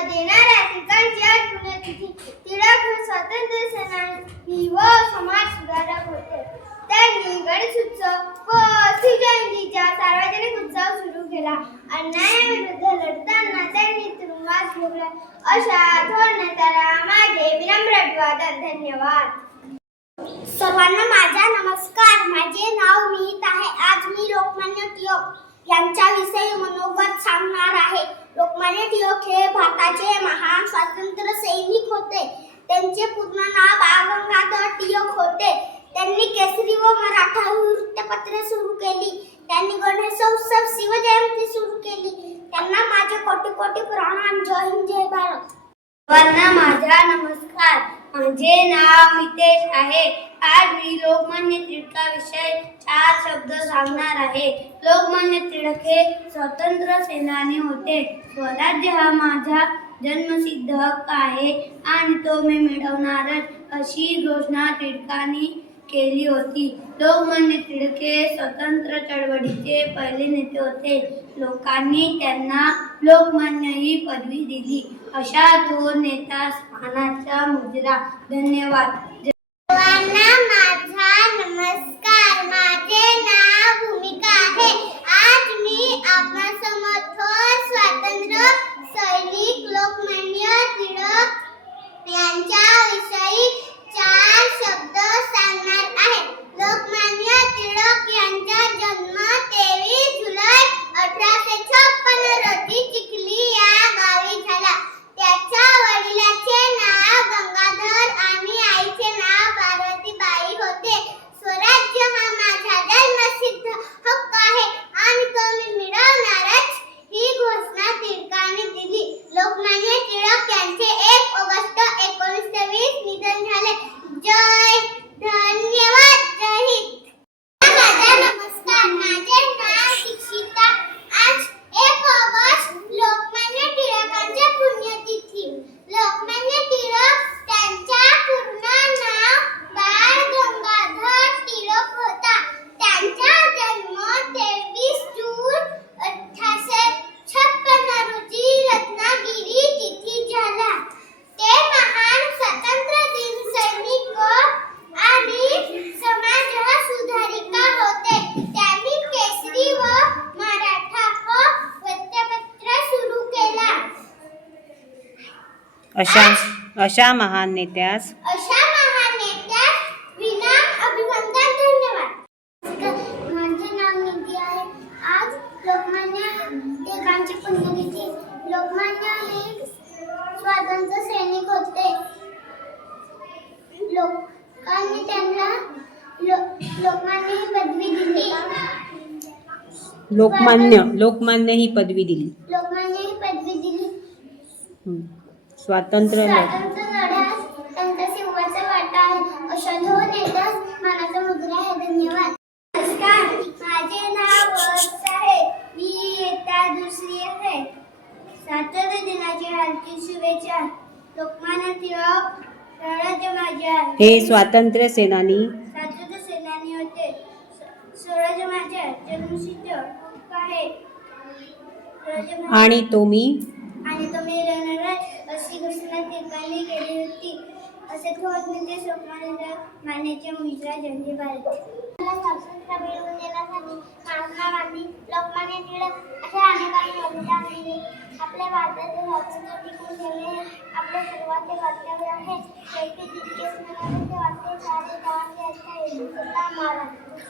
देणाऱ्या टिळकांची आठवण पुण्यतिथी टिळक हे स्वातंत्र्य सेनानी व समाज सुधारक होते. त्यांनी गणेश उत्सव व शिवजयंतीचा सार्वजनिक उत्सव सुरू केला. अन्यायाविरुद्ध लढताना त्यांनी तुरुंगात भोगला. अशा थोर माझे विनम्र अभिवादन धन्यवाद. सर्वांना माझा नमस्कार. माझे नाव मिहित आहे आज मी लोकमान्य टिळक यांच्याविषयी मनोगत सांगणार आहे लोकमान्य टिळक हे भारताचे महान स्वातंत्र्य सैनिक होते त्यांचे पूर्ण नाव बाळ गंगाधर टिळक होते त्यांनी केसरी व मराठा वृत्तपत्रे सुरू केली. त्यांनी गणेशोत्सव शिवजयंती सुरू केली. त्यांना माझे कोटी कोटी प्रणाम. जय हिंद जय भारत. सर्वांना माझा नमस्कार. माझे नाव मितेश आहे. आज मी लोकमान्य टिळकाविषयी चार शब्द सांगणार आहे. लोकमान्य टिळक हे स्वतंत्र सेनानी होते. स्वराज्य हा माझा जन्मसिद्ध हक्क आहे. आणि तो मी मिळवणारच अशी घोषणा टिळकांनी केली होती. लोकमान्य टिळके स्वतंत्र चळवळीचे पहिले नेते होते. लोकांनी त्यांना लोकमान्य ही पदवी दिली. अशा दोन नेता स्थानाचा मुजरा. धन्यवाद. ಕಿರಣ್ ಹಲೆ ಜಯ अशा अशा महान नेत्यास अशा महान नेत्यास विनाम अभिवंदन धन्यवाद. माझे नाव निधी आहे. आज लोकमान्य टिळकांची पुण्यतिथी. लोकमान्य हे स्वातंत्र्य सैनिक होते. लोकांनी त्यांना लो- लोकमान्य ही पदवी दिली. लोकमान्य लोकमान्य ही पदवी दिली. लोकमान्य ही पदवी दिली. स्वातंत्र्य धन्यवाद. नमस्कार. माझे नाव आहे. मी इयत्ता दुसरी आहे. स्वातंत्र्य दिनाची हार्दिक शुभेच्छा. लोकमान्य टिळक स्वराज्य माझे आहे. हे स्वातंत्र्य सेनानी. स्वातंत्र्य सेनानी होते. स- स्वराज्य माझे आहे. जन्मसिद्ध आणि तो मी आणि तुम्ही राहणार अशी घोषणा टिळकांनी केली होती असे म्हणजे थोर स्वप्नानंद मान्याचे मुजरा जंगी भारत स्वातंत्र्य मिळवून देण्यासाठी महात्मा गांधी लोकमान्य टिळक अशा अनेकांनी योगदान दिले आपल्या भारताचे स्वातंत्र्य टिकवून ठेवणे हे आपले सर्वांचे कर्तव्य आहे. शेवटी तितकेच नव्हे ते वाटते सारे गावाचे असता महाराज